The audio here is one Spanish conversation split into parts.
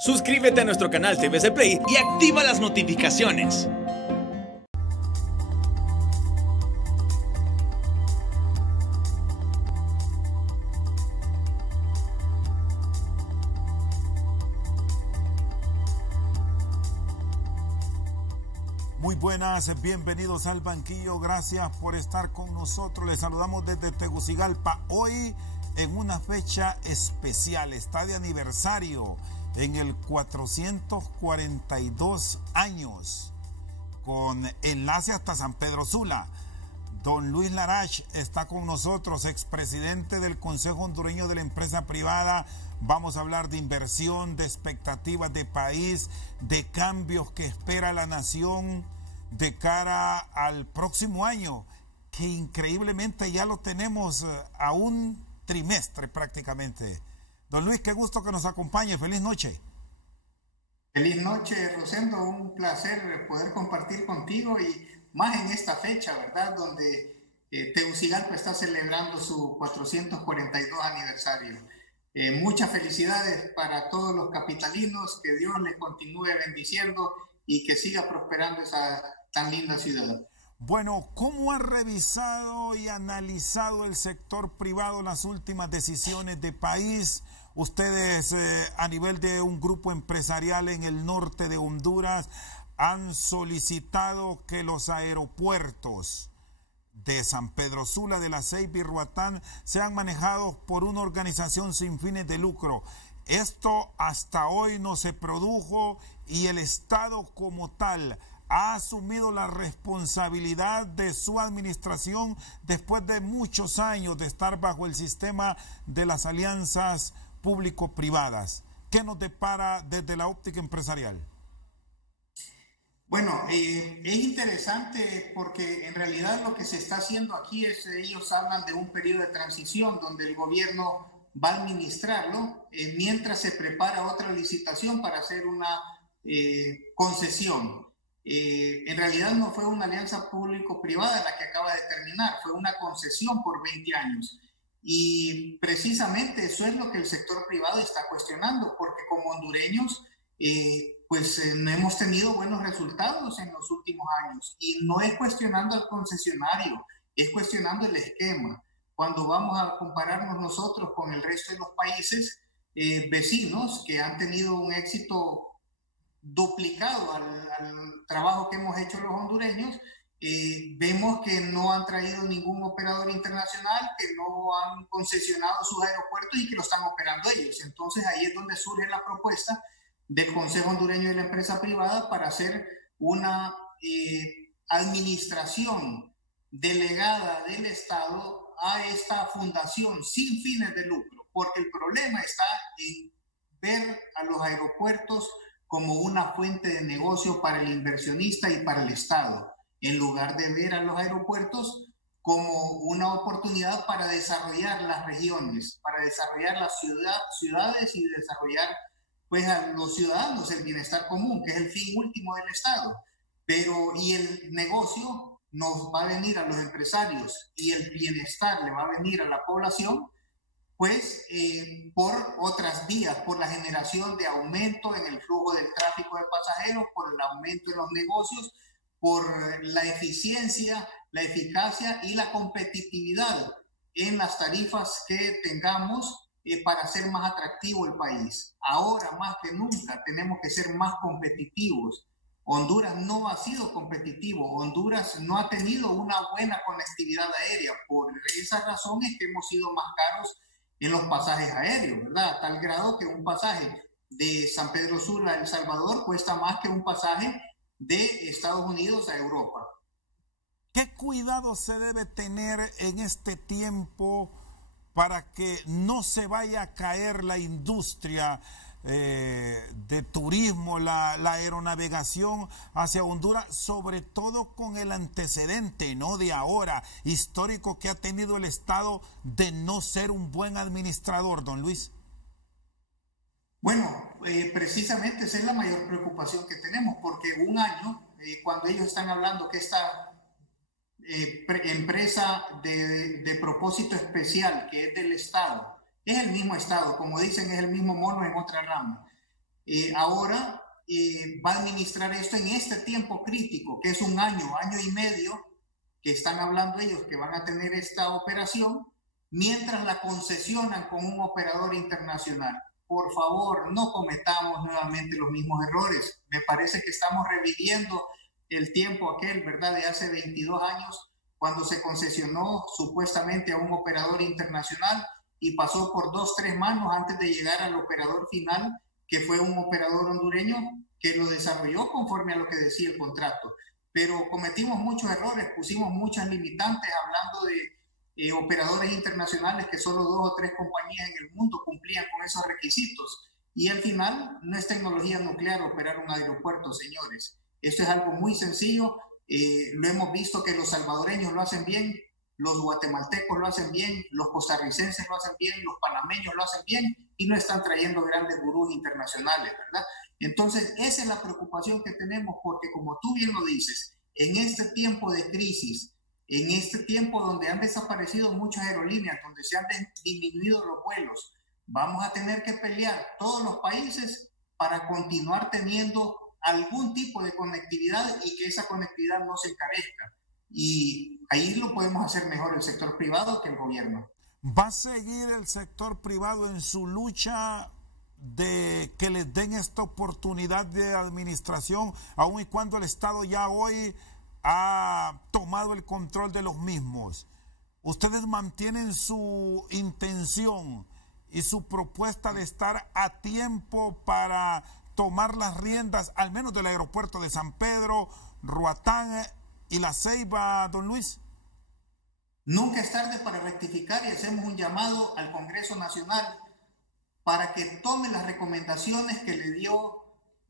Suscríbete a nuestro canal TVC Play y activa las notificaciones. Muy buenas, bienvenidos al banquillo, gracias por estar con nosotros. Les saludamos desde Tegucigalpa, hoy en una fecha especial, está de aniversario en el 442 años, con enlace hasta San Pedro Sula. Don Luis Larach está con nosotros, expresidente del Consejo Hondureño de la Empresa Privada. Vamos a hablar de inversión, de expectativas de país, de cambios que espera la nación de cara al próximo año, que increíblemente ya lo tenemos a un trimestre prácticamente. Don Luis, qué gusto que nos acompañe. Feliz noche. Feliz noche, Rosendo. Un placer poder compartir contigo y más en esta fecha, ¿verdad? Donde Tegucigalpa está celebrando su 442 aniversario. Muchas felicidades para todos los capitalinos, que Dios les continúe bendiciendo y que siga prosperando esa tan linda ciudad. Bueno, ¿cómo ha revisado y analizado el sector privado las últimas decisiones de país? Ustedes, a nivel de un grupo empresarial en el norte de Honduras, han solicitado que los aeropuertos de San Pedro Sula, de La Ceiba y Roatán sean manejados por una organización sin fines de lucro. Esto hasta hoy no se produjo y el Estado como tal ha asumido la responsabilidad de su administración después de muchos años de estar bajo el sistema de las alianzas público-privadas. ¿Qué nos depara desde la óptica empresarial? Bueno, es interesante porque en realidad lo que se está haciendo aquí es, ellos hablan de un periodo de transición donde el gobierno va a administrarlo mientras se prepara otra licitación para hacer una concesión. En realidad no fue una alianza público-privada la que acaba de terminar, fue una concesión por 20 años. Y precisamente eso es lo que el sector privado está cuestionando, porque como hondureños no hemos tenido buenos resultados en los últimos años. Y no es cuestionando al concesionario, es cuestionando el esquema. Cuando vamos a compararnos nosotros con el resto de los países vecinos que han tenido un éxito duplicado al trabajo que hemos hecho los hondureños, vemos que no han traído ningún operador internacional, que no han concesionado sus aeropuertos y que lo están operando ellos. Entonces ahí es donde surge la propuesta del Consejo Hondureño de la Empresa Privada para hacer una administración delegada del Estado a esta fundación sin fines de lucro, porque el problema está en ver a los aeropuertos como una fuente de negocio para el inversionista y para el Estado, en lugar de ver a los aeropuertos como una oportunidad para desarrollar las regiones, para desarrollar las ciudades y desarrollar pues a los ciudadanos el bienestar común, que es el fin último del Estado. Y el negocio nos va a venir a los empresarios y el bienestar le va a venir a la población, pues por otras vías, por la generación de aumento en el flujo del tráfico de pasajeros, por el aumento en los negocios, por la eficiencia, la eficacia y la competitividad en las tarifas que tengamos para hacer más atractivo el país. Ahora más que nunca tenemos que ser más competitivos. Honduras no ha sido competitivo, Honduras no ha tenido una buena conectividad aérea, por esas razones que hemos sido más caros en los pasajes aéreos, ¿verdad? A tal grado que un pasaje de San Pedro Sula a El Salvador cuesta más que un pasaje de Estados Unidos a Europa. ¿Qué cuidado se debe tener en este tiempo para que no se vaya a caer la industria de turismo, la aeronavegación hacia Honduras, sobre todo con el antecedente, ¿no?, de ahora, histórico, que ha tenido el Estado de no ser un buen administrador, don Luis? Bueno, precisamente esa es la mayor preocupación que tenemos, porque un año, cuando ellos están hablando que esta empresa de propósito especial, que es del Estado, es el mismo Estado, como dicen, es el mismo mono en otra rama. ahora va a administrar esto en este tiempo crítico, que es un año y medio, que están hablando ellos que van a tener esta operación, mientras la concesionan con un operador internacional. Por favor, no cometamos nuevamente los mismos errores. Me parece que estamos reviviendo el tiempo aquel, ¿verdad?, de hace 22 años, cuando se concesionó supuestamente a un operador internacional y pasó por 2, 3 manos antes de llegar al operador final, que fue un operador hondureño que lo desarrolló conforme a lo que decía el contrato. Pero cometimos muchos errores, pusimos muchas limitantes hablando de operadores internacionales, que solo 2 o 3 compañías en el mundo cumplían con esos requisitos. Y al final no es tecnología nuclear operar un aeropuerto, señores. Esto es algo muy sencillo. Lo hemos visto que los salvadoreños lo hacen bien, los guatemaltecos lo hacen bien, los costarricenses lo hacen bien, los panameños lo hacen bien, y no están trayendo grandes gurús internacionales, ¿verdad? Entonces, esa es la preocupación que tenemos, porque como tú bien lo dices, en este tiempo de crisis, en este tiempo donde han desaparecido muchas aerolíneas, donde se han disminuido los vuelos, vamos a tener que pelear todos los países para continuar teniendo algún tipo de conectividad y que esa conectividad no se encarezca. Y ahí lo podemos hacer mejor el sector privado que el gobierno. ¿Va a seguir el sector privado en su lucha de que les den esta oportunidad de administración, aun y cuando el Estado ya hoy ha tomado el control de los mismos? ¿Ustedes mantienen su intención y su propuesta de estar a tiempo para tomar las riendas, al menos del aeropuerto de San Pedro, Roatán y La Ceiba, don Luis? Nunca es tarde para rectificar, y hacemos un llamado al Congreso Nacional para que tome las recomendaciones que le dio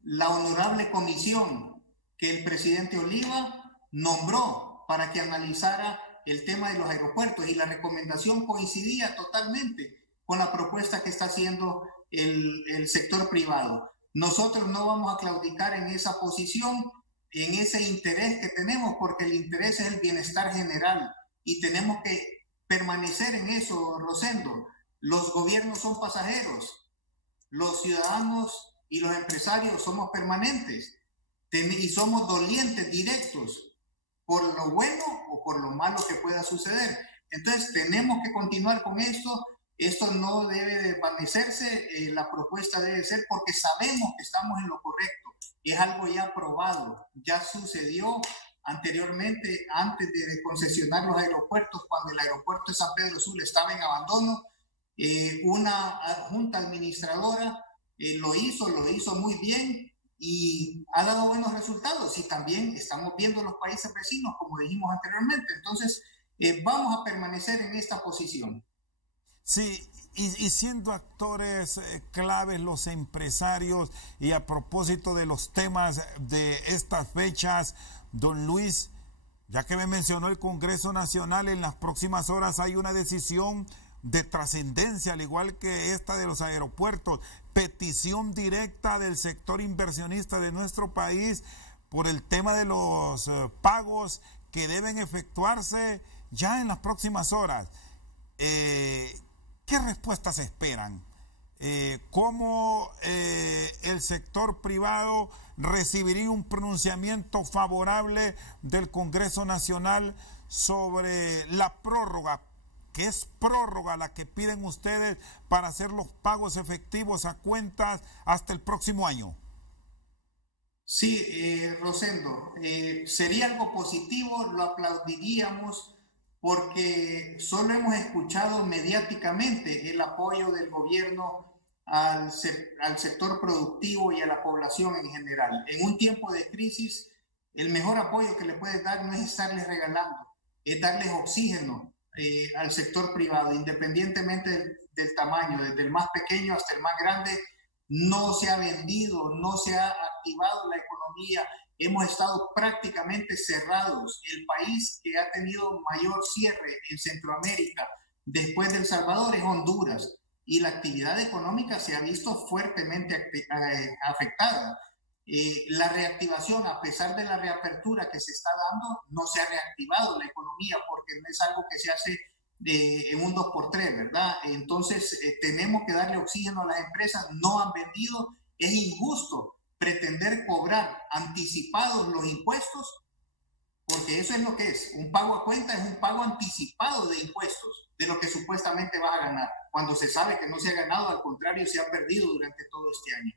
la honorable comisión que el presidente Oliva nombró para que analizara el tema de los aeropuertos, y la recomendación coincidía totalmente con la propuesta que está haciendo el sector privado. Nosotros no vamos a claudicar en esa posición, en ese interés que tenemos, porque el interés es el bienestar general y tenemos que permanecer en eso, Rosendo. Los gobiernos son pasajeros, los ciudadanos y los empresarios somos permanentes y somos dolientes directos por lo bueno o por lo malo que pueda suceder. Entonces tenemos que continuar con esto. Esto no debe desvanecerse, la propuesta debe ser, porque sabemos que estamos en lo correcto. Es algo ya probado, ya sucedió anteriormente, antes de concesionar los aeropuertos, cuando el aeropuerto de San Pedro Sula estaba en abandono. Una junta administradora lo hizo muy bien y ha dado buenos resultados, y también estamos viendo los países vecinos, como dijimos anteriormente. Entonces, vamos a permanecer en esta posición. Sí, y siendo actores claves los empresarios, y a propósito de los temas de estas fechas, don Luis, ya que me mencionó el Congreso Nacional, en las próximas horas hay una decisión de trascendencia, al igual que esta de los aeropuertos, petición directa del sector inversionista de nuestro país por el tema de los pagos que deben efectuarse ya en las próximas horas. ¿Qué respuestas esperan? ¿Cómo el sector privado recibiría un pronunciamiento favorable del Congreso Nacional sobre la prórroga, que es prórroga la que piden ustedes para hacer los pagos efectivos a cuentas hasta el próximo año? Sí, Rosendo, sería algo positivo, lo aplaudiríamos, porque solo hemos escuchado mediáticamente el apoyo del gobierno al sector productivo y a la población en general. En un tiempo de crisis, el mejor apoyo que le puedes dar no es estarles regalando, es darles oxígeno al sector privado, independientemente del tamaño, desde el más pequeño hasta el más grande. No se ha vendido, no se ha activado la economía. Hemos estado prácticamente cerrados. El país que ha tenido mayor cierre en Centroamérica después de El Salvador es Honduras, y la actividad económica se ha visto fuertemente afectada. La reactivación, a pesar de la reapertura que se está dando, no se ha reactivado la economía, porque no es algo que se hace en un 2x3, ¿verdad? Entonces tenemos que darle oxígeno a las empresas. No han vendido, Es injusto pretender cobrar anticipados los impuestos, porque eso es lo que es. Un pago a cuenta es un pago anticipado de impuestos, de lo que supuestamente vas a ganar, cuando se sabe que no se ha ganado, al contrario, se ha perdido durante todo este año.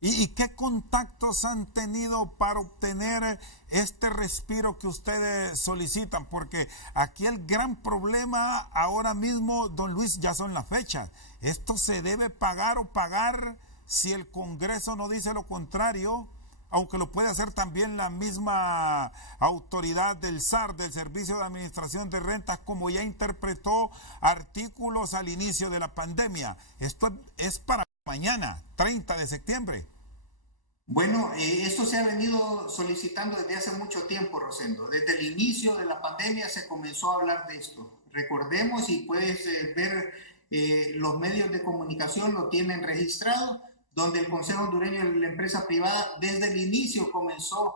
¿Y qué contactos han tenido para obtener este respiro que ustedes solicitan? Porque aquí el gran problema ahora mismo, don Luis, ya son las fechas. Esto se debe pagar o pagar si el Congreso no dice lo contrario, aunque lo puede hacer también la misma autoridad del SAR, del Servicio de Administración de Rentas, como ya interpretó artículos al inicio de la pandemia. Esto es para mañana, 30 de septiembre. Bueno, esto se ha venido solicitando desde hace mucho tiempo, Rosendo. Desde el inicio de la pandemia se comenzó a hablar de esto. Recordemos, y puedes ver los medios de comunicación lo tienen registrado, donde el Consejo Hondureño de la Empresa Privada desde el inicio comenzó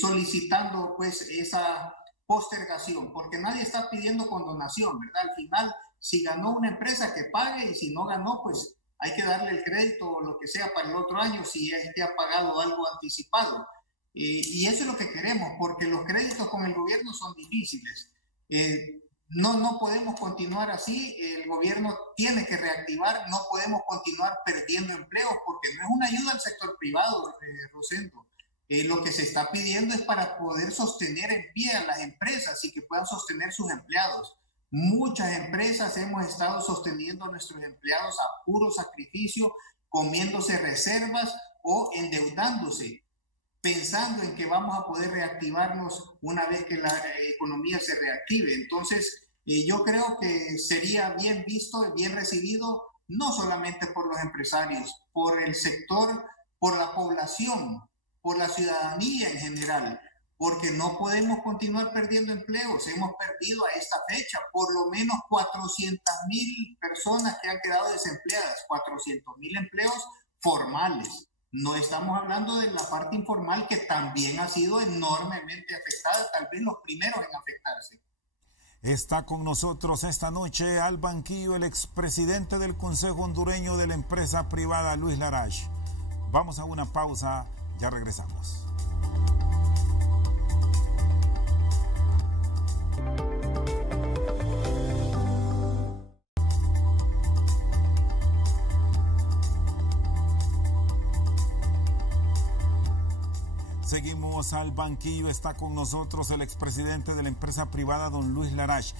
solicitando pues esa postergación, porque nadie está pidiendo condonación, ¿verdad? Al final, si ganó una empresa, que pague, y si no ganó, pues hay que darle el crédito o lo que sea para el otro año si es que ha pagado algo anticipado. Y eso es lo que queremos, porque los créditos con el gobierno son difíciles. No podemos continuar así, el gobierno tiene que reactivar, no podemos continuar perdiendo empleos, porque no es una ayuda al sector privado, Rosendo. Lo que se está pidiendo es para poder sostener en pie a las empresas y que puedan sostener sus empleados. Muchas empresas hemos estado sosteniendo a nuestros empleados a puro sacrificio, comiéndose reservas o endeudándose, pensando en que vamos a poder reactivarnos una vez que la economía se reactive. Entonces, yo creo que sería bien visto, bien recibido, no solamente por los empresarios, por el sector, por la población, por la ciudadanía en general, porque no podemos continuar perdiendo empleos. Hemos perdido a esta fecha por lo menos 400,000 personas que han quedado desempleadas, 400,000 empleos formales. No estamos hablando de la parte informal, que también ha sido enormemente afectada, tal vez los primeros en afectarse. Está con nosotros esta noche al banquillo el expresidente del Consejo Hondureño de la Empresa Privada, Luis Larache. Vamos a una pausa, ya regresamos. Seguimos al banquillo, está con nosotros el expresidente de la empresa privada, don Luis Larache.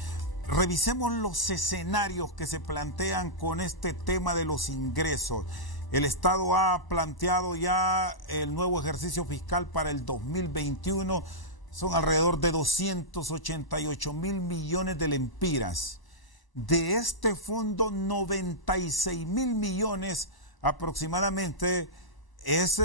Revisemos los escenarios que se plantean con este tema de los ingresos. El Estado ha planteado ya el nuevo ejercicio fiscal para el 2021. Son alrededor de 288,000 millones de lempiras. De este fondo, 96,000 millones aproximadamente es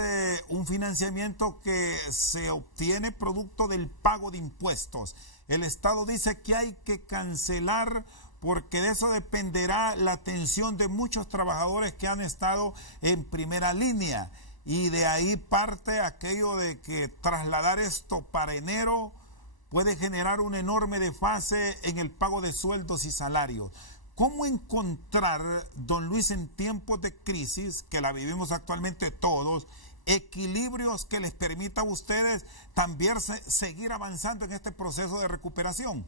un financiamiento que se obtiene producto del pago de impuestos. El Estado dice que hay que cancelar porque de eso dependerá la atención de muchos trabajadores que han estado en primera línea. Y de ahí parte aquello de que trasladar esto para enero puede generar un enorme desfase en el pago de sueldos y salarios. ¿Cómo encontrar, don Luis, en tiempos de crisis, que la vivimos actualmente todos, equilibrios que les permita a ustedes también seguir avanzando en este proceso de recuperación?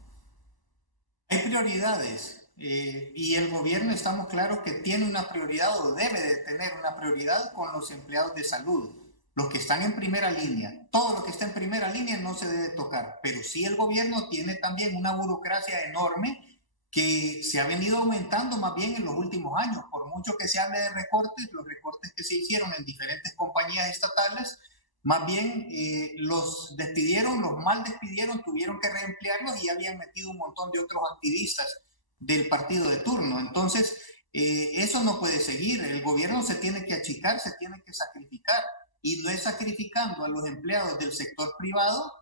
Hay prioridades y el gobierno, estamos claros que tiene una prioridad o debe de tener una prioridad con los empleados de salud, los que están en primera línea. Todo lo que está en primera línea no se debe tocar, pero sí el gobierno tiene también una burocracia enorme que se ha venido aumentando más bien en los últimos años. Por mucho que se hable de recortes, los recortes que se hicieron en diferentes compañías estatales, más bien los despidieron, los mal despidieron, tuvieron que reemplearlos y habían metido un montón de otros activistas del partido de turno. Entonces, eso no puede seguir. El gobierno se tiene que achicar, se tiene que sacrificar. Y no es sacrificando a los empleados del sector privado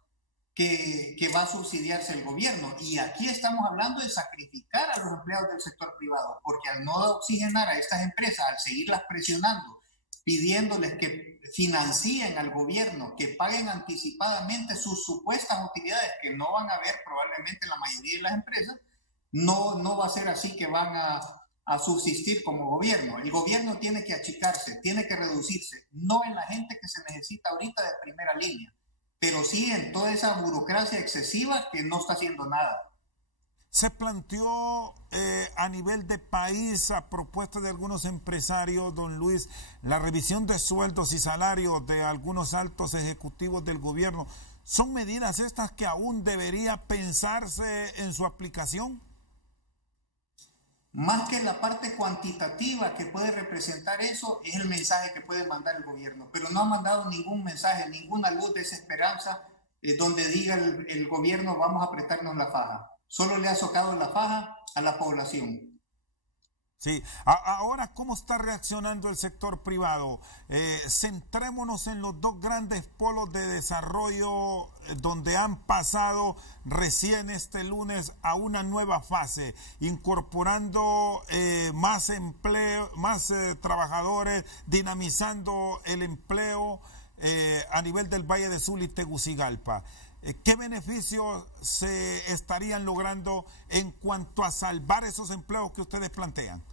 que va a subsidiarse el gobierno. Y aquí estamos hablando de sacrificar a los empleados del sector privado, porque al no oxigenar a estas empresas, al seguirlas presionando, pidiéndoles que financien al gobierno, que paguen anticipadamente sus supuestas utilidades que no van a ver probablemente la mayoría de las empresas, no va a ser así que van a subsistir como gobierno. El gobierno tiene que achicarse, tiene que reducirse, no en la gente que se necesita ahorita de primera línea, pero sí en toda esa burocracia excesiva que no está haciendo nada. Se planteó a nivel de país, a propuesta de algunos empresarios, don Luis, la revisión de sueldos y salarios de algunos altos ejecutivos del gobierno. ¿Son medidas estas que aún debería pensarse en su aplicación? Más que la parte cuantitativa que puede representar eso, es el mensaje que puede mandar el gobierno. Pero no ha mandado ningún mensaje, ninguna luz de esa esperanza donde diga el gobierno vamos a apretarnos la faja. Solo le ha socado la faja a la población. Sí, ahora, ¿cómo está reaccionando el sector privado? Centrémonos en los dos grandes polos de desarrollo donde han pasado recién este lunes a una nueva fase, incorporando más empleo, más trabajadores, dinamizando el empleo a nivel del Valle de Sula y Tegucigalpa. ¿Qué beneficios se estarían logrando en cuanto a salvar esos empleos que ustedes plantean?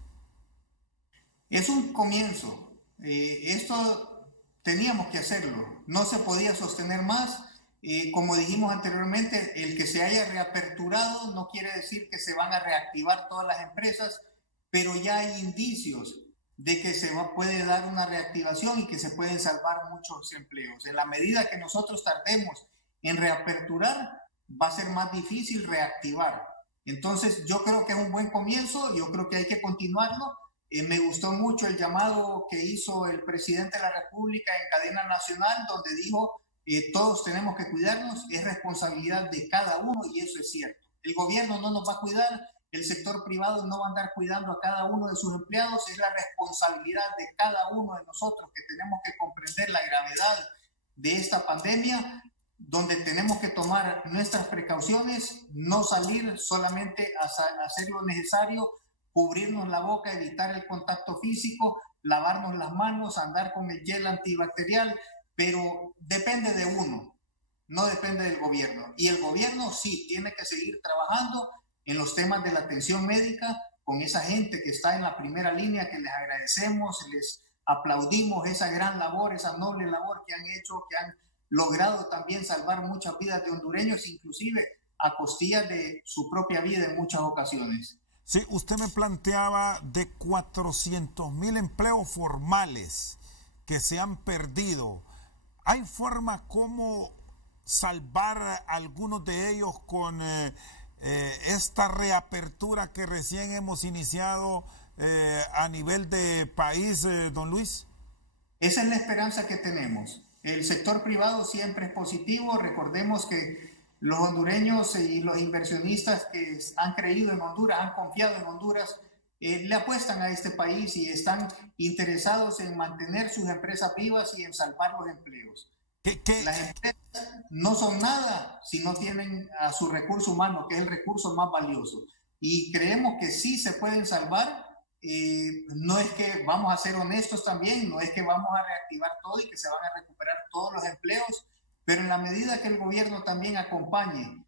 Es un comienzo. Esto teníamos que hacerlo. No se podía sostener más. Como dijimos anteriormente, el que se haya reaperturado no quiere decir que se van a reactivar todas las empresas, pero ya hay indicios de que puede dar una reactivación y que se pueden salvar muchos empleos. En la medida que nosotros tardemos en reaperturar, va a ser más difícil reactivar. Entonces, yo creo que es un buen comienzo, yo creo que hay que continuarlo. Me gustó mucho el llamado que hizo el presidente de la República en cadena nacional, donde dijo, todos tenemos que cuidarnos, es responsabilidad de cada uno, y eso es cierto. El gobierno no nos va a cuidar, el sector privado no va a andar cuidando a cada uno de sus empleados, es la responsabilidad de cada uno de nosotros que tenemos que comprender la gravedad de esta pandemia, donde tenemos que tomar nuestras precauciones, no salir solamente a hacer lo necesario, cubrirnos la boca, evitar el contacto físico, lavarnos las manos, andar con el gel antibacterial, pero depende de uno, no depende del gobierno. Y el gobierno sí tiene que seguir trabajando en los temas de la atención médica con esa gente que está en la primera línea, que les agradecemos, les aplaudimos esa gran labor, esa noble labor que han hecho, que han logrado también salvar muchas vidas de hondureños, inclusive a costillas de su propia vida en muchas ocasiones. Sí, usted me planteaba de 400,000 empleos formales que se han perdido. ¿Hay forma como salvar algunos de ellos con esta reapertura que recién hemos iniciado a nivel de país, don Luis? Esa es la esperanza que tenemos. El sector privado siempre es positivo. Recordemos que los hondureños y los inversionistas que han creído en Honduras, han confiado en Honduras, le apuestan a este país y están interesados en mantener sus empresas vivas y en salvar los empleos. Las empresas no son nada si no tienen a su recurso humano, que es el recurso más valioso. Y creemos que sí se pueden salvar. No es que, vamos a ser honestos también, no es que vamos a reactivar todo y que se van a recuperar todos los empleos, pero en la medida que el gobierno también acompañe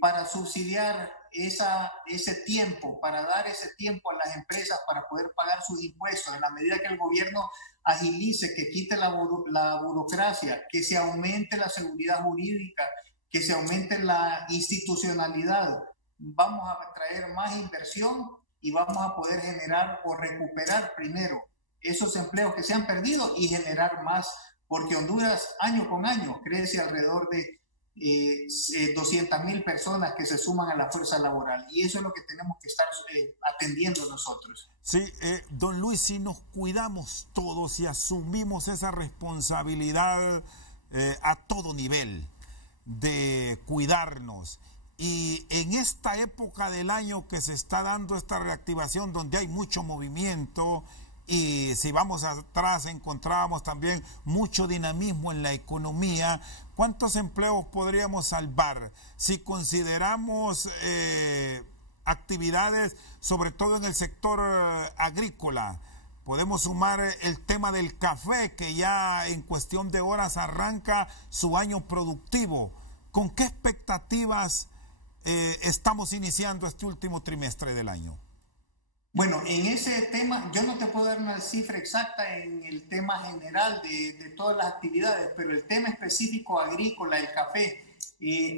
para subsidiar ese tiempo, para dar ese tiempo a las empresas para poder pagar sus impuestos, en la medida que el gobierno agilice, que quite la burocracia, que se aumente la seguridad jurídica, que se aumente la institucionalidad, vamos a traer más inversión y vamos a poder generar o recuperar primero esos empleos que se han perdido y generar más, porque Honduras año con año crece alrededor de 200,000 personas que se suman a la fuerza laboral, y eso es lo que tenemos que estar atendiendo nosotros. Sí, don Luis, si nos cuidamos todos y asumimos esa responsabilidad a todo nivel de cuidarnos, y en esta época del año que se está dando esta reactivación donde hay mucho movimiento, y si vamos atrás encontrábamos también mucho dinamismo en la economía, ¿cuántos empleos podríamos salvar si consideramos actividades, sobre todo en el sector agrícola? Podemos sumar el tema del café, que ya en cuestión de horas arranca su año productivo. ¿Con qué expectativas estamos iniciando este último trimestre del año? Bueno, en ese tema, yo no te puedo dar una cifra exacta en el tema general de todas las actividades, pero el tema específico agrícola, el café,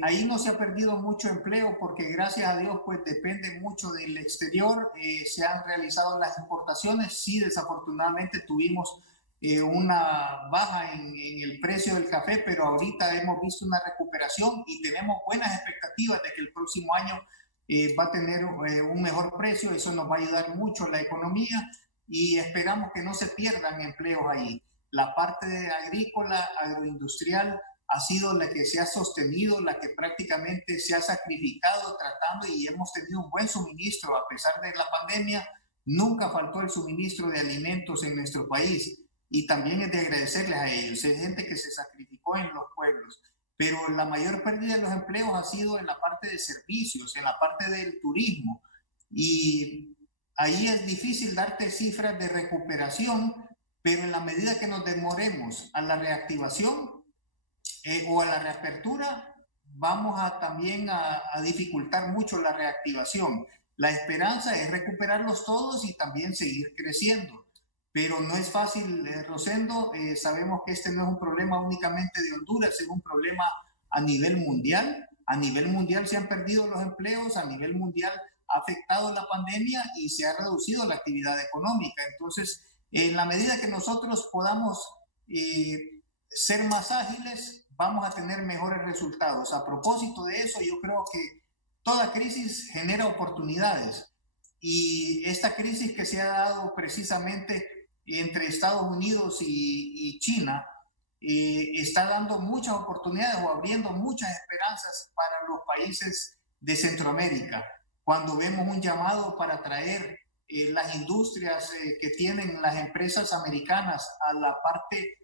ahí no se ha perdido mucho empleo porque gracias a Dios pues depende mucho del exterior, se han realizado las exportaciones, sí desafortunadamente tuvimos una baja en el precio del café, pero ahorita hemos visto una recuperación y tenemos buenas expectativas de que el próximo año va a tener un mejor precio, eso nos va a ayudar mucho a la economía y esperamos que no se pierdan empleos ahí. La parte agrícola, agroindustrial, ha sido la que se ha sostenido, la que prácticamente se ha sacrificado tratando y hemos tenido un buen suministro a pesar de la pandemia. Nunca faltó el suministro de alimentos en nuestro país y también es de agradecerles a ellos. Es gente que se sacrificó en los pueblos, pero la mayor pérdida de los empleos ha sido en la parte de servicios, en la parte del turismo. Y ahí es difícil darte cifras de recuperación, pero en la medida que nos demoremos a la reactivación o a la reapertura, vamos a también a dificultar mucho la reactivación. La esperanza es recuperarlos todos y también seguir creciendo. Pero no es fácil, Rosendo. Sabemos que este no es un problema únicamente de Honduras, es un problema a nivel mundial. A nivel mundial se han perdido los empleos, a nivel mundial ha afectado la pandemia y se ha reducido la actividad económica. Entonces, en la medida que nosotros podamos ser más ágiles, vamos a tener mejores resultados. A propósito de eso, yo creo que toda crisis genera oportunidades y esta crisis que se ha dado precisamente entre Estados Unidos y China está dando muchas oportunidades o abriendo muchas esperanzas para los países de Centroamérica. Cuando vemos un llamado para traer las industrias que tienen las empresas americanas a la parte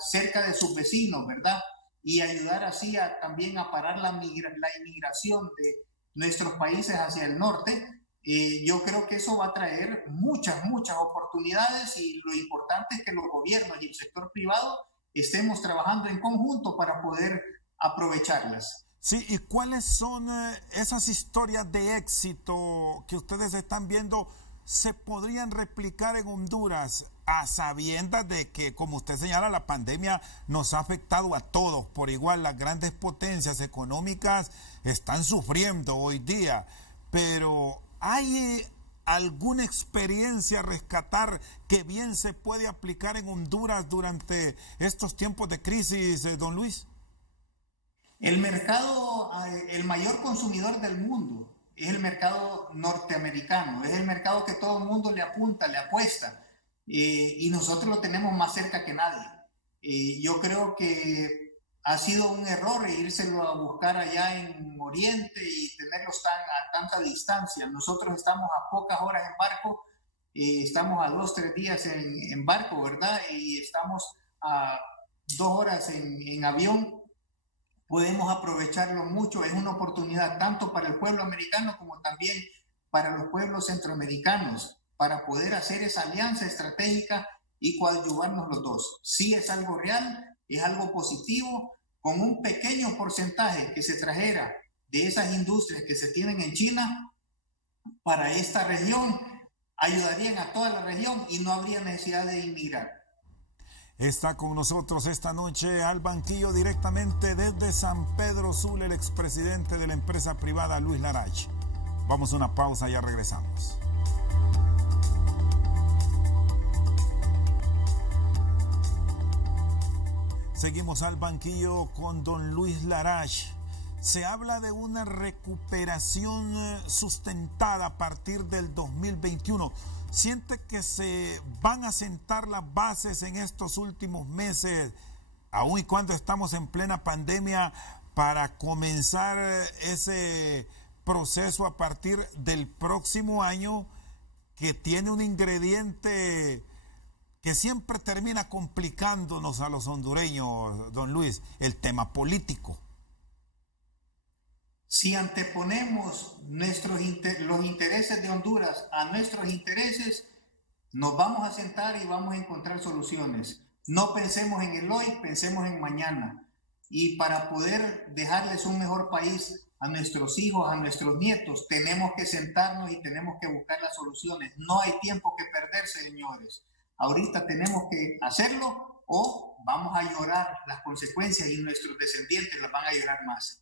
cerca de sus vecinos, ¿verdad? Y ayudar así también a parar la inmigración de nuestros países hacia el norte. Yo creo que eso va a traer muchas oportunidades y lo importante es que los gobiernos y el sector privado estemos trabajando en conjunto para poder aprovecharlas. Sí, ¿y cuáles son esas historias de éxito que ustedes están viendo se podrían replicar en Honduras a sabiendas de que, como usted señala, la pandemia nos ha afectado a todos por igual? Las grandes potencias económicas están sufriendo hoy día, pero ¿hay alguna experiencia a rescatar que bien se puede aplicar en Honduras durante estos tiempos de crisis, don Luis? El mercado, el mayor consumidor del mundo es el mercado norteamericano, es el mercado que todo el mundo le apunta, le apuesta, y nosotros lo tenemos más cerca que nadie. Yo creo que ha sido un error írselo a buscar allá en Oriente y tenerlos a tanta distancia. Nosotros estamos a pocas horas en barco, estamos a 2-3 días en barco, ¿verdad? Y estamos a 2 horas en avión. Podemos aprovecharlo mucho, es una oportunidad tanto para el pueblo americano como también para los pueblos centroamericanos, para poder hacer esa alianza estratégica y coadyuvarnos los dos. Sí es algo real, es algo positivo, con un pequeño porcentaje que se trajera de esas industrias que se tienen en China para esta región, ayudarían a toda la región y no habría necesidad de inmigrar. Está con nosotros esta noche al banquillo directamente desde San Pedro Sula el expresidente de la empresa privada Luis Larach. Vamos a una pausa y ya regresamos. Seguimos al banquillo con don Luis Larach. Se habla de una recuperación sustentada a partir del 2021. ¿Siente que se van a sentar las bases en estos últimos meses, aun y cuando estamos en plena pandemia, para comenzar ese proceso a partir del próximo año, que tiene un ingrediente que siempre termina complicándonos a los hondureños, don Luis, el tema político? Si anteponemos los intereses de Honduras a nuestros intereses, nos vamos a sentar y vamos a encontrar soluciones. No pensemos en el hoy, pensemos en mañana. Y para poder dejarles un mejor país a nuestros hijos, a nuestros nietos. Tenemos que sentarnos y tenemos que buscar las soluciones. No hay tiempo que perder, señores. Ahorita tenemos que hacerlo o vamos a llorar las consecuencias y nuestros descendientes las van a llorar más.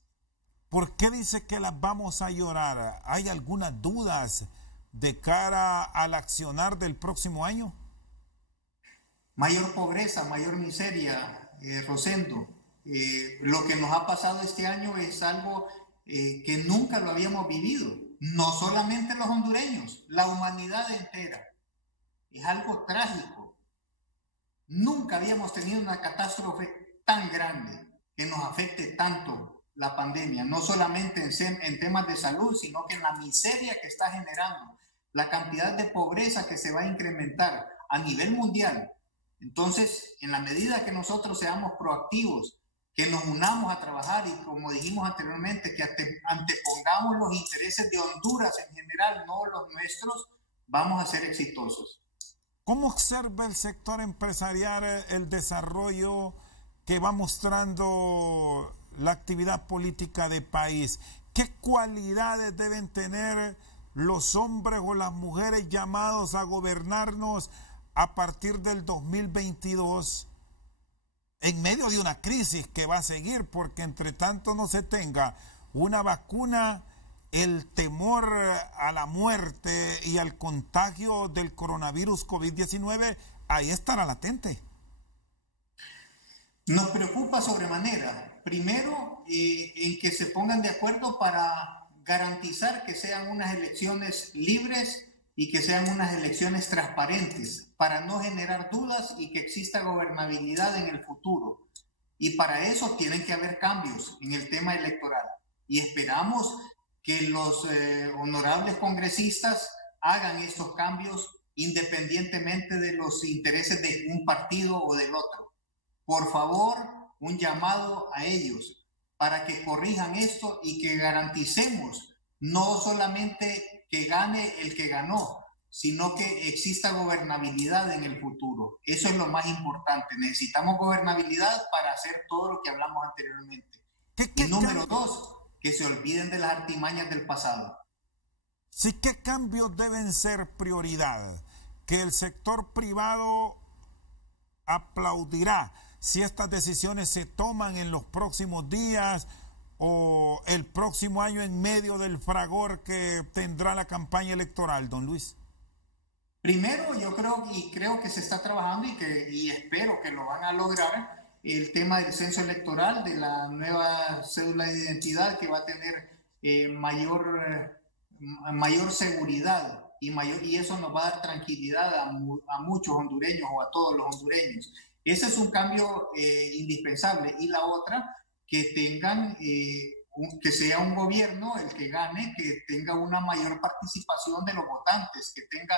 ¿Por qué dice que las vamos a llorar? ¿Hay algunas dudas de cara al accionar del próximo año? Mayor pobreza, mayor miseria, Rosendo. Lo que nos ha pasado este año es algo que nunca lo habíamos vivido. No solamente los hondureños, la humanidad entera. Es algo trágico. Nunca habíamos tenido una catástrofe tan grande que nos afecte tanto la pandemia, no solamente en temas de salud, sino que en la miseria que está generando, la cantidad de pobreza que se va a incrementar a nivel mundial. Entonces, en la medida que nosotros seamos proactivos, que nos unamos a trabajar y, como dijimos anteriormente, que antepongamos los intereses de Honduras en general, no los nuestros, vamos a ser exitosos. ¿Cómo observa el sector empresarial el desarrollo que va mostrando la actividad política del país? ¿Qué cualidades deben tener los hombres o las mujeres llamados a gobernarnos a partir del 2022 en medio de una crisis que va a seguir? Porque entre tanto no se tenga una vacuna, el temor a la muerte y al contagio del coronavirus COVID-19 ahí estará latente. Nos preocupa sobremanera. Primero, en que se pongan de acuerdo para garantizar que sean unas elecciones libres y que sean unas elecciones transparentes, para no generar dudas y que exista gobernabilidad en el futuro. Y para eso tienen que haber cambios en el tema electoral. Y esperamos que los honorables congresistas hagan estos cambios independientemente de los intereses de un partido o del otro. Por favor, un llamado a ellos para que corrijan esto y que garanticemos no solamente que gane el que ganó, sino que exista gobernabilidad en el futuro. Eso es lo más importante. Necesitamos gobernabilidad para hacer todo lo que hablamos anteriormente. Y número dos, que se olviden de las artimañas del pasado. Sí, ¿qué cambios deben ser prioridad? Que el sector privado aplaudirá si estas decisiones se toman en los próximos días o el próximo año en medio del fragor que tendrá la campaña electoral, don Luis. Primero, yo creo que se está trabajando y espero que lo van a lograr, el tema del censo electoral, de la nueva cédula de identidad que va a tener mayor seguridad y eso nos va a dar tranquilidad a muchos hondureños o a todos los hondureños. Ese es un cambio indispensable. Y la otra, que tengan, que sea un gobierno el que gane, que tenga una mayor participación de los votantes, que tenga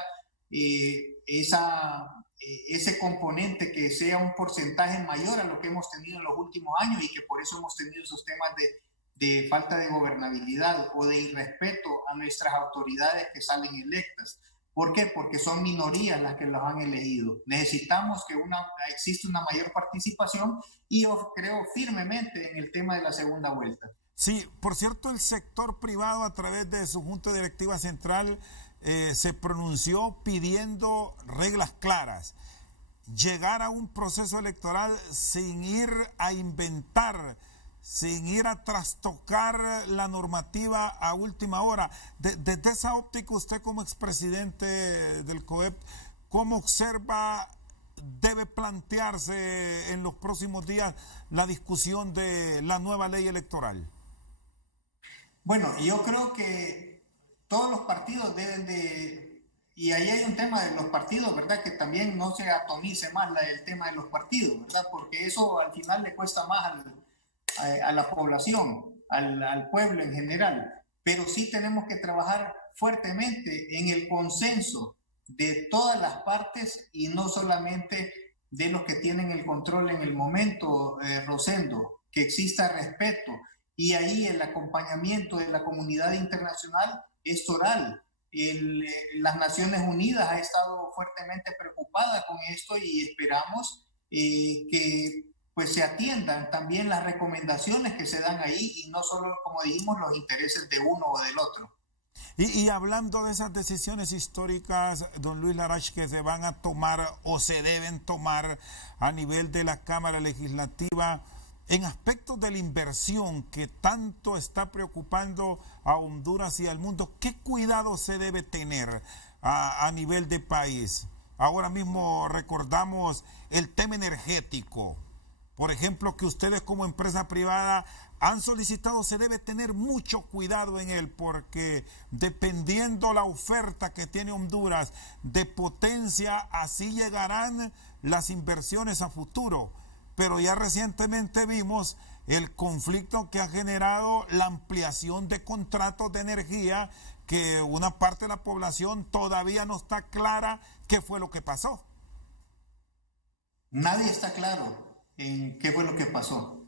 ese componente, que sea un porcentaje mayor a lo que hemos tenido en los últimos años y que por eso hemos tenido esos temas de falta de gobernabilidad o de irrespeto a nuestras autoridades que salen electas. ¿Por qué? Porque son minorías las que los han elegido. Necesitamos que exista una mayor participación y yo creo firmemente en el tema de la segunda vuelta. Sí, por cierto, el sector privado a través de su Junta Directiva Central se pronunció pidiendo reglas claras, llegar a un proceso electoral sin ir a inventar, sin ir a trastocar la normativa a última hora. Desde esa óptica, usted como expresidente del COEP, ¿cómo observa debe plantearse en los próximos días la discusión de la nueva ley electoral? Bueno, yo creo que todos los partidos deben y ahí hay un tema de los partidos, ¿verdad? Que también no se atomice más el tema de los partidos, ¿verdad? Porque eso al final le cuesta más a la población, al pueblo en general. Pero sí tenemos que trabajar fuertemente en el consenso de todas las partes y no solamente de los que tienen el control en el momento, Rosendo, que exista respeto. Y ahí el acompañamiento de la comunidad internacional es total. Las Naciones Unidas ha estado fuertemente preocupada con esto y esperamos que pues se atiendan también las recomendaciones que se dan ahí y no solo, como dijimos, los intereses de uno o del otro. Y hablando de esas decisiones históricas, don Luis Larach, que se van a tomar o se deben tomar a nivel de la Cámara Legislativa, en aspectos de la inversión que tanto está preocupando a Honduras y al mundo, ¿qué cuidado se debe tener a nivel de país? Ahora mismo recordamos el tema energético. Por ejemplo, que ustedes como empresa privada han solicitado, se debe tener mucho cuidado en él, porque dependiendo la oferta que tiene Honduras de potencia, así llegarán las inversiones a futuro. Pero ya recientemente vimos el conflicto que ha generado la ampliación de contratos de energía, que una parte de la población todavía no está clara qué fue lo que pasó. Nadie está claro en qué fue lo que pasó.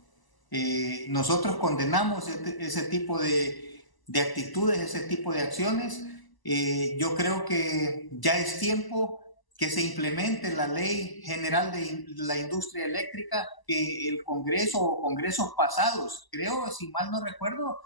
Nosotros condenamos ese tipo de actitudes, ese tipo de acciones. Yo creo que ya es tiempo que se implemente la Ley General de la Industria Eléctrica, que el Congreso o congresos pasados, creo, si mal no recuerdo,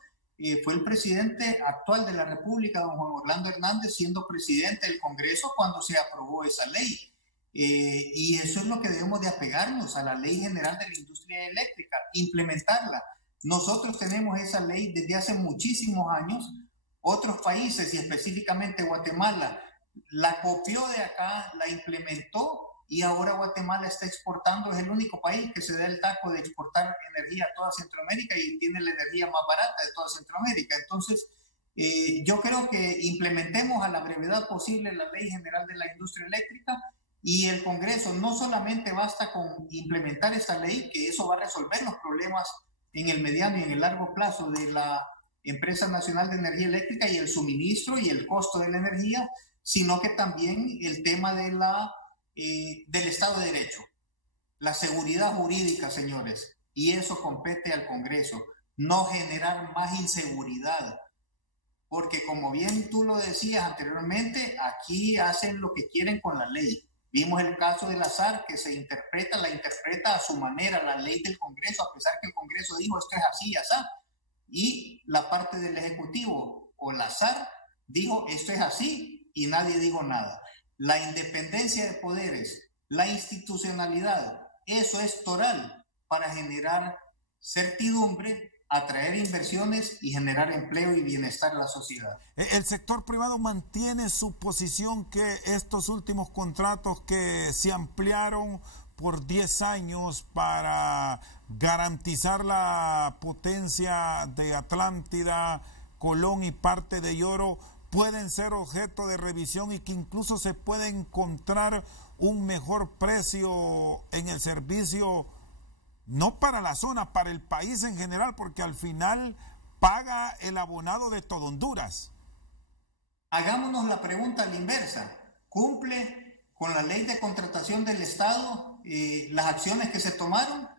fue el presidente actual de la República, don Juan Orlando Hernández, siendo presidente del Congreso cuando se aprobó esa ley. Y eso es lo que debemos de apegarnos, a la Ley General de la Industria Eléctrica, implementarla. Nosotros tenemos esa ley desde hace muchísimos años. Otros países, y específicamente Guatemala, la copió de acá, la implementó, y ahora Guatemala está exportando. Es el único país que se da el taco de exportar energía a toda Centroamérica y tiene la energía más barata de toda Centroamérica. Entonces, yo creo que implementemos a la brevedad posible la Ley General de la Industria Eléctrica. Y el Congreso no solamente basta con implementar esta ley, que eso va a resolver los problemas en el mediano y en el largo plazo de la Empresa Nacional de Energía Eléctrica y el suministro y el costo de la energía, sino que también el tema de del Estado de Derecho, la seguridad jurídica, señores, y eso compete al Congreso, no generar más inseguridad, porque como bien tú lo decías anteriormente, aquí hacen lo que quieren con la ley. Vimos el caso de la SAR, que la interpreta a su manera, la ley del Congreso, a pesar que el Congreso dijo esto es así y así. Y la parte del Ejecutivo o la SAR dijo esto es así y nadie dijo nada. La independencia de poderes, la institucionalidad, eso es toral para generar certidumbre, atraer inversiones y generar empleo y bienestar en la sociedad. El sector privado mantiene su posición que estos últimos contratos que se ampliaron por 10 años para garantizar la potencia de Atlántida, Colón y parte de Lloro pueden ser objeto de revisión y que incluso se puede encontrar un mejor precio en el servicio, no para la zona, para el país en general, porque al final paga el abonado de todo Honduras. Hagámonos la pregunta a la inversa. ¿Cumple con la ley de contratación del Estado las acciones que se tomaron?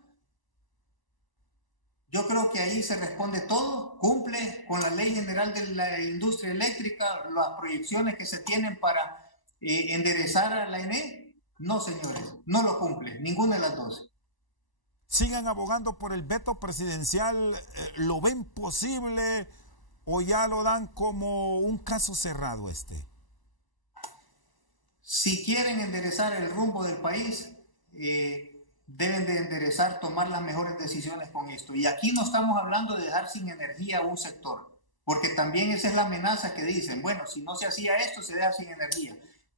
Yo creo que ahí se responde todo. ¿Cumple con la Ley General de la Industria Eléctrica las proyecciones que se tienen para enderezar a la ENE? No, señores, no lo cumple, ninguna de las dos. ¿Siguen abogando por el veto presidencial? ¿Lo ven posible o ya lo dan como un caso cerrado este? Si quieren enderezar el rumbo del país, deben de enderezar, tomar las mejores decisiones con esto. Y aquí no estamos hablando de dejar sin energía a un sector, porque también esa es la amenaza que dicen, bueno, si no se hacía esto, se deja sin energía.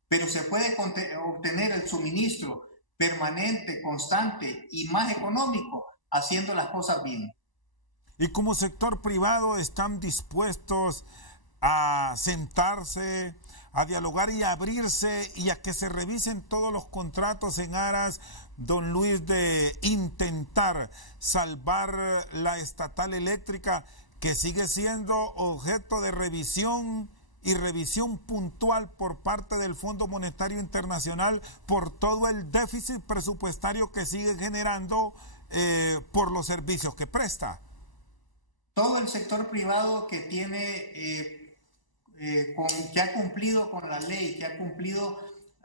Pero se puede obtener el suministro permanente, constante y más económico haciendo las cosas bien. Y como sector privado están dispuestos a sentarse, a dialogar y a abrirse y a que se revisen todos los contratos en aras, don Luis, de intentar salvar la estatal eléctrica, que sigue siendo objeto de revisión y revisión puntual por parte del Fondo Monetario Internacional por todo el déficit presupuestario que sigue generando por los servicios que presta? Todo el sector privado que tiene, que ha cumplido con la ley, que ha cumplido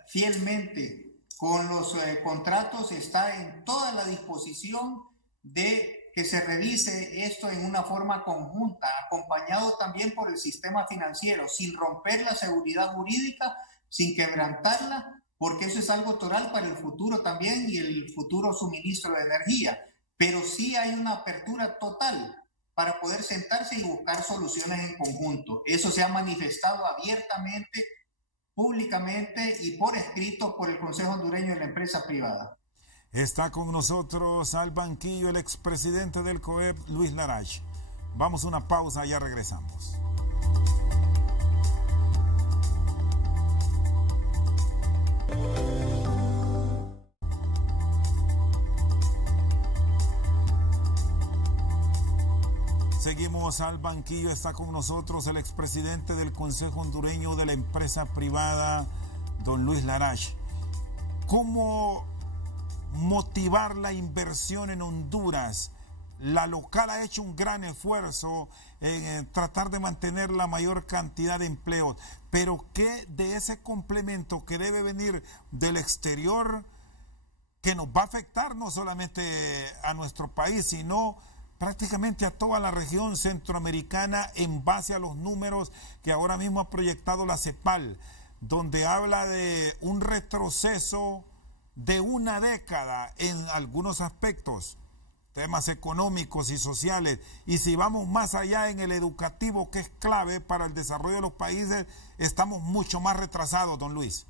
fielmente con los contratos está en toda la disposición de que se revise esto en una forma conjunta, acompañado también por el sistema financiero, sin romper la seguridad jurídica, sin quebrantarla, porque eso es algo total para el futuro también y el futuro suministro de energía. Pero sí hay una apertura total para poder sentarse y buscar soluciones en conjunto. Eso se ha manifestado abiertamente, públicamente y por escrito por el Consejo Hondureño de la Empresa Privada. Está con nosotros al banquillo el expresidente del COEP, Luis Larach. Vamos a una pausa, ya regresamos. Seguimos al banquillo, está con nosotros el expresidente del Consejo Hondureño de la Empresa Privada, don Luis Larach. ¿Cómo motivar la inversión en Honduras? La local ha hecho un gran esfuerzo en tratar de mantener la mayor cantidad de empleos, pero ¿qué de ese complemento que debe venir del exterior, que nos va a afectar no solamente a nuestro país, sino prácticamente a toda la región centroamericana en base a los números que ahora mismo ha proyectado la CEPAL, donde habla de un retroceso de una década en algunos aspectos, temas económicos y sociales, y si vamos más allá en el educativo, que es clave para el desarrollo de los países, estamos mucho más retrasados, don Luis?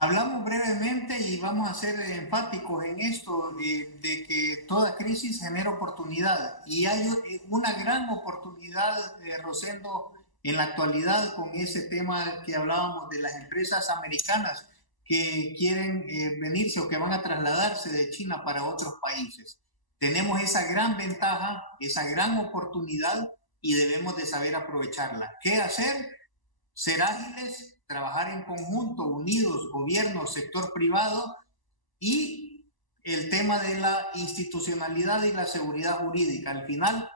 Hablamos brevemente y vamos a ser enfáticos en esto de que toda crisis genera oportunidad, y hay una gran oportunidad, Rosendo, en la actualidad con ese tema que hablábamos de las empresas americanas que quieren venirse o que van a trasladarse de China para otros países. Tenemos esa gran ventaja, esa gran oportunidad, y debemos de saber aprovecharla. ¿Qué hacer? Ser ágiles, trabajar en conjunto, unidos, gobierno, sector privado, y el tema de la institucionalidad y la seguridad jurídica. Al final,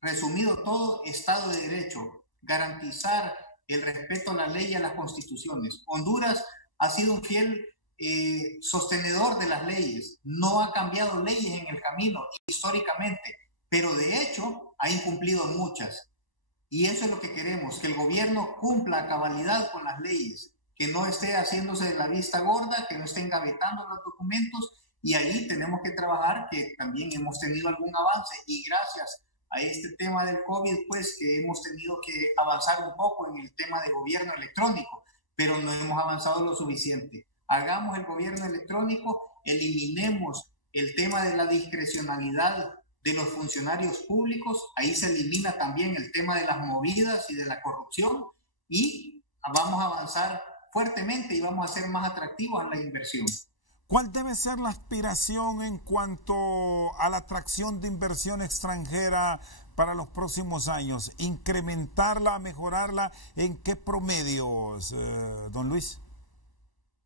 resumido todo, Estado de Derecho, garantizar el respeto a la ley y a las constituciones. Honduras ha sido un fiel sostenedor de las leyes, no ha cambiado leyes en el camino históricamente, pero de hecho ha incumplido muchas. Y eso es lo que queremos, que el gobierno cumpla a cabalidad con las leyes, que no esté haciéndose de la vista gorda, que no esté engavetando los documentos, y ahí tenemos que trabajar, que también hemos tenido algún avance, y gracias a este tema del COVID, pues que hemos tenido que avanzar un poco en el tema de gobierno electrónico, pero no hemos avanzado lo suficiente. Hagamos el gobierno electrónico, eliminemos el tema de la discrecionalidad de los funcionarios públicos, ahí se elimina también el tema de las movidas y de la corrupción, y vamos a avanzar fuertemente y vamos a ser más atractivos a la inversión. ¿Cuál debe ser la aspiración en cuanto a la atracción de inversión extranjera para los próximos años? ¿Incrementarla, mejorarla? ¿En qué promedios, don Luis?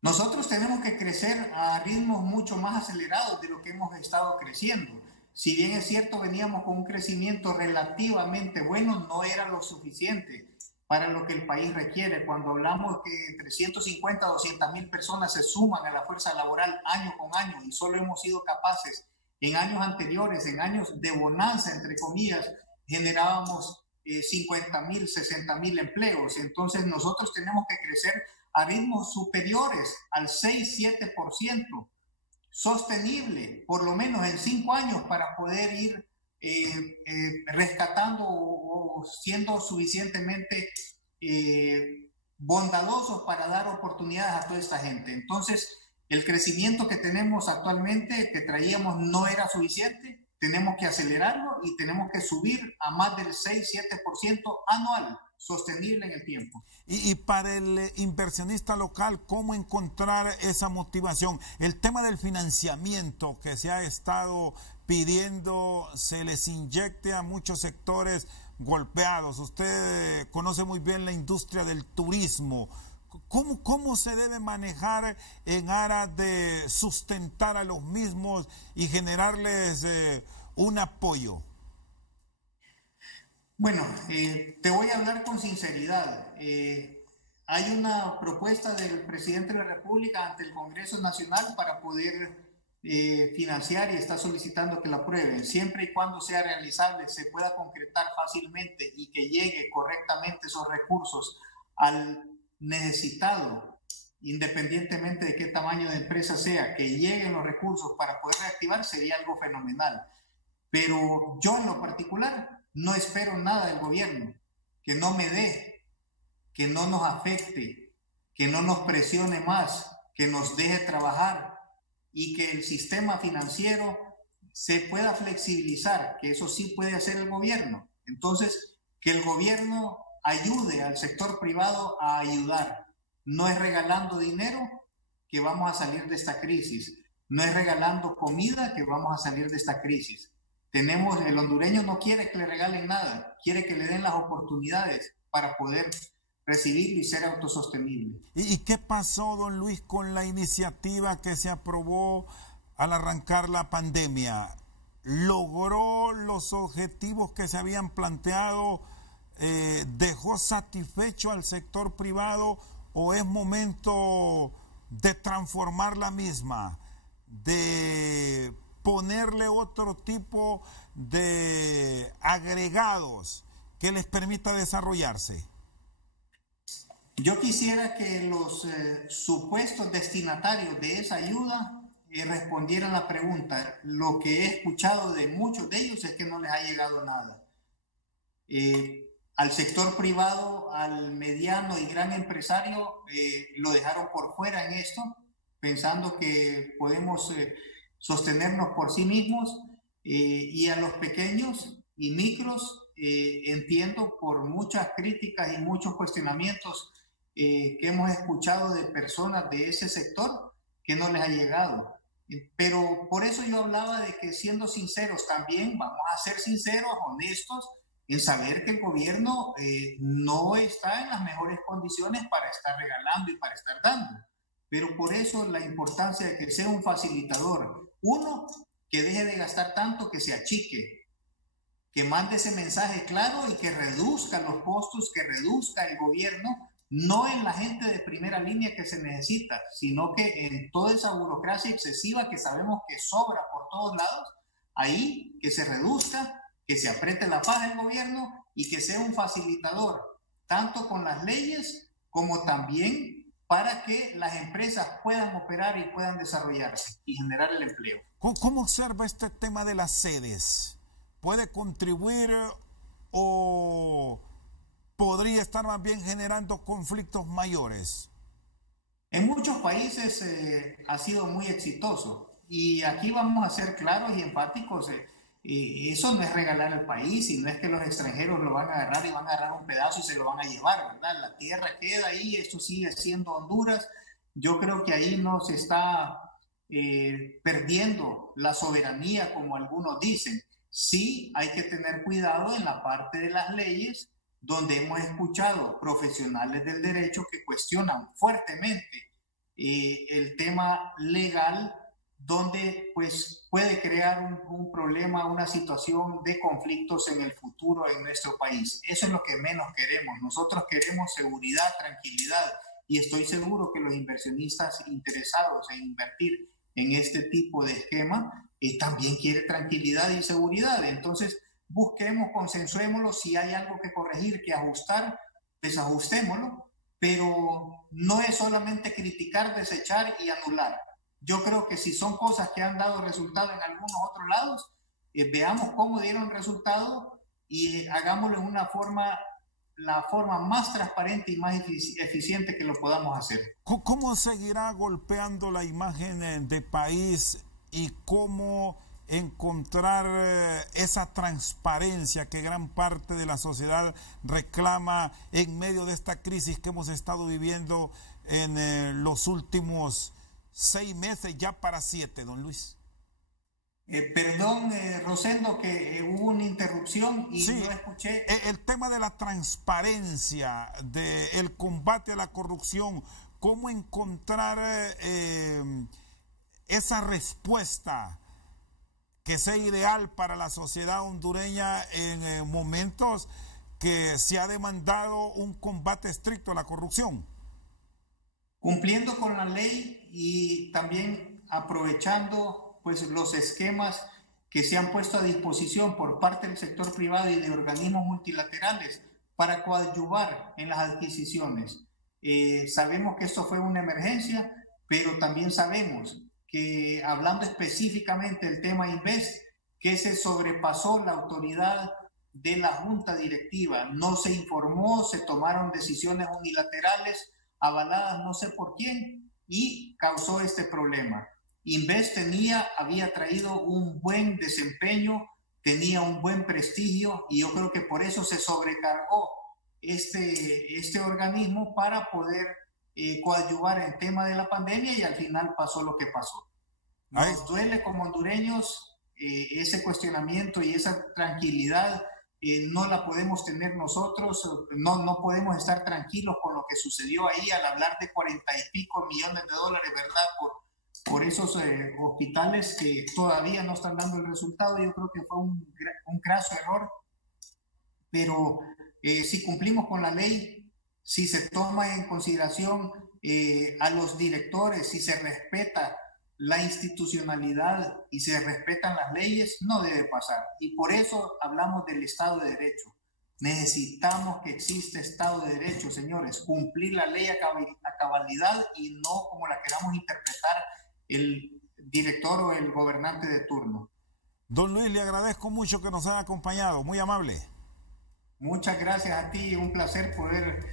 Nosotros tenemos que crecer a ritmos mucho más acelerados de lo que hemos estado creciendo. Si bien es cierto, veníamos con un crecimiento relativamente bueno, no era lo suficiente para lo que el país requiere. Cuando hablamos que entre 150 a 200 mil personas se suman a la fuerza laboral año con año, y solo hemos sido capaces en años anteriores, en años de bonanza, entre comillas, generábamos 50 mil, 60 mil empleos. Entonces nosotros tenemos que crecer a ritmos superiores al 6-7%, sostenible, por lo menos en 5 años, para poder ir rescatando o siendo suficientemente bondadosos para dar oportunidades a toda esta gente. Entonces, el crecimiento que tenemos actualmente, que traíamos, no era suficiente. Tenemos que acelerarlo y tenemos que subir a más del 6-7% anual, sostenible en el tiempo. Y para el inversionista local, ¿cómo encontrar esa motivación? El tema del financiamiento que se ha estado pidiendo, se les inyecte a muchos sectores golpeados. Usted conoce muy bien la industria del turismo. ¿Cómo se debe manejar en aras de sustentar a los mismos y generarles un apoyo? Bueno, te voy a hablar con sinceridad. hay una propuesta del presidente de la República ante el Congreso Nacional para poder financiar y está solicitando que la aprueben, siempre y cuando sea realizable, se pueda concretar fácilmente y que llegue correctamente esos recursos al necesitado, independientemente de qué tamaño de empresa sea, que lleguen los recursos para poder reactivar, sería algo fenomenal. Pero yo en lo particular no espero nada del gobierno, que no me dé, que no nos afecte, que no nos presione más, que nos deje trabajar y que el sistema financiero se pueda flexibilizar, que eso sí puede hacer el gobierno. Entonces, que el gobierno ayude al sector privado a ayudar. No es regalando dinero que vamos a salir de esta crisis, no es regalando comida que vamos a salir de esta crisis. El hondureño no quiere que le regalen nada, quiere que le den las oportunidades para poder recibirlo y ser autosostenible. ¿Y qué pasó, don Luis, con la iniciativa que se aprobó al arrancar la pandemia? ¿Logró los objetivos que se habían planteado? ¿Dejó satisfecho al sector privado o es momento de transformar la misma, de ponerle otro tipo de agregados que les permita desarrollarse? Yo quisiera que los supuestos destinatarios de esa ayuda respondieran la pregunta. Lo que he escuchado de muchos de ellos es que no les ha llegado nada. Al sector privado, al mediano y gran empresario, lo dejaron por fuera en esto, pensando que podemos sostenernos por sí mismos, y a los pequeños y micros, entiendo por muchas críticas y muchos cuestionamientos que hemos escuchado de personas de ese sector que no les ha llegado. Pero por eso yo hablaba de que, siendo sinceros, también vamos a ser sinceros, honestos, en saber que el gobierno no está en las mejores condiciones para estar regalando y para estar dando. Pero por eso la importancia de que sea un facilitador. Uno, que deje de gastar tanto, que se achique, que mande ese mensaje claro y que reduzca los costos, que reduzca el gobierno, no en la gente de primera línea que se necesita, sino que en toda esa burocracia excesiva que sabemos que sobra por todos lados, ahí que se reduzca, que se apriete la faja el gobierno y que sea un facilitador, tanto con las leyes como también para que las empresas puedan operar y puedan desarrollarse y generar el empleo. ¿Cómo observa este tema de las sedes? ¿Puede contribuir o podría estar más bien generando conflictos mayores? En muchos países ha sido muy exitoso, y aquí vamos a ser claros y enfáticos. Eso no es regalar el país, y no es que los extranjeros lo van a agarrar y van a agarrar un pedazo y se lo van a llevar, ¿verdad? La tierra queda ahí, esto sigue siendo Honduras. Yo creo que ahí no se está perdiendo la soberanía, como algunos dicen. Sí hay que tener cuidado en la parte de las leyes, donde hemos escuchado profesionales del derecho que cuestionan fuertemente el tema legal, donde pues puede crear un problema, una situación de conflictos en el futuro en nuestro país. Eso es lo que menos queremos. Nosotros queremos seguridad, tranquilidad, y estoy seguro que los inversionistas interesados en invertir en este tipo de esquema también quieren tranquilidad y seguridad. Entonces, busquemos, consensuémoslo. Si hay algo que corregir, que ajustar, pues ajustémoslo, pero no es solamente criticar, desechar y anular. Yo creo que si son cosas que han dado resultado en algunos otros lados, veamos cómo dieron resultado y hagámoslo en la forma más transparente y más eficiente que lo podamos hacer. ¿Cómo seguirá golpeando la imagen de país y cómo encontrar esa transparencia que gran parte de la sociedad reclama en medio de esta crisis que hemos estado viviendo en los últimos 6 meses, ya para 7, don Luis? Perdón, Rosendo, que hubo una interrupción y sí, no escuché. El tema de la transparencia, del combate a la corrupción, cómo encontrar esa respuesta que sea ideal para la sociedad hondureña en momentos que se ha demandado un combate estricto a la corrupción. Cumpliendo con la ley y también aprovechando pues los esquemas que se han puesto a disposición por parte del sector privado y de organismos multilaterales para coadyuvar en las adquisiciones. Sabemos que esto fue una emergencia, pero también sabemos que, hablando específicamente del tema Invest, que se sobrepasó la autoridad de la junta directiva, no se informó, se tomaron decisiones unilaterales avaladas no sé por quién y causó este problema. Invest había traído un buen desempeño, tenía un buen prestigio y yo creo que por eso se sobrecargó este organismo para poder coadyuvar el tema de la pandemia y al final pasó lo que pasó. Nos duele como hondureños ese cuestionamiento y esa tranquilidad. No la podemos tener nosotros, no podemos estar tranquilos con lo que sucedió ahí al hablar de 40 y pico millones de dólares, ¿verdad? Por esos hospitales que todavía no están dando el resultado. Yo creo que fue un graso error, pero si cumplimos con la ley, si se toma en consideración a los directores, si se respeta la institucionalidad y se respetan las leyes, no debe pasar. Y por eso hablamos del Estado de Derecho. Necesitamos que exista Estado de Derecho, señores, cumplir la ley a cabalidad y no como la queramos interpretar el director o el gobernante de turno. Don Luis, le agradezco mucho que nos haya acompañado, muy amable. Muchas gracias a ti, un placer poder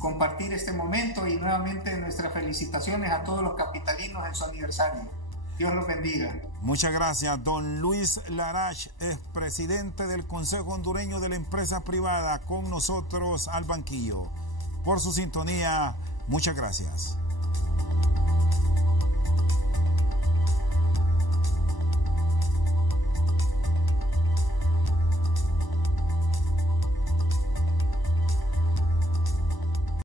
compartir este momento y nuevamente nuestras felicitaciones a todos los capitalinos en su aniversario. Dios los bendiga. Muchas gracias. Don Luis Larach, expresidente del Consejo Hondureño de la Empresa Privada, con nosotros al banquillo. Por su sintonía, muchas gracias.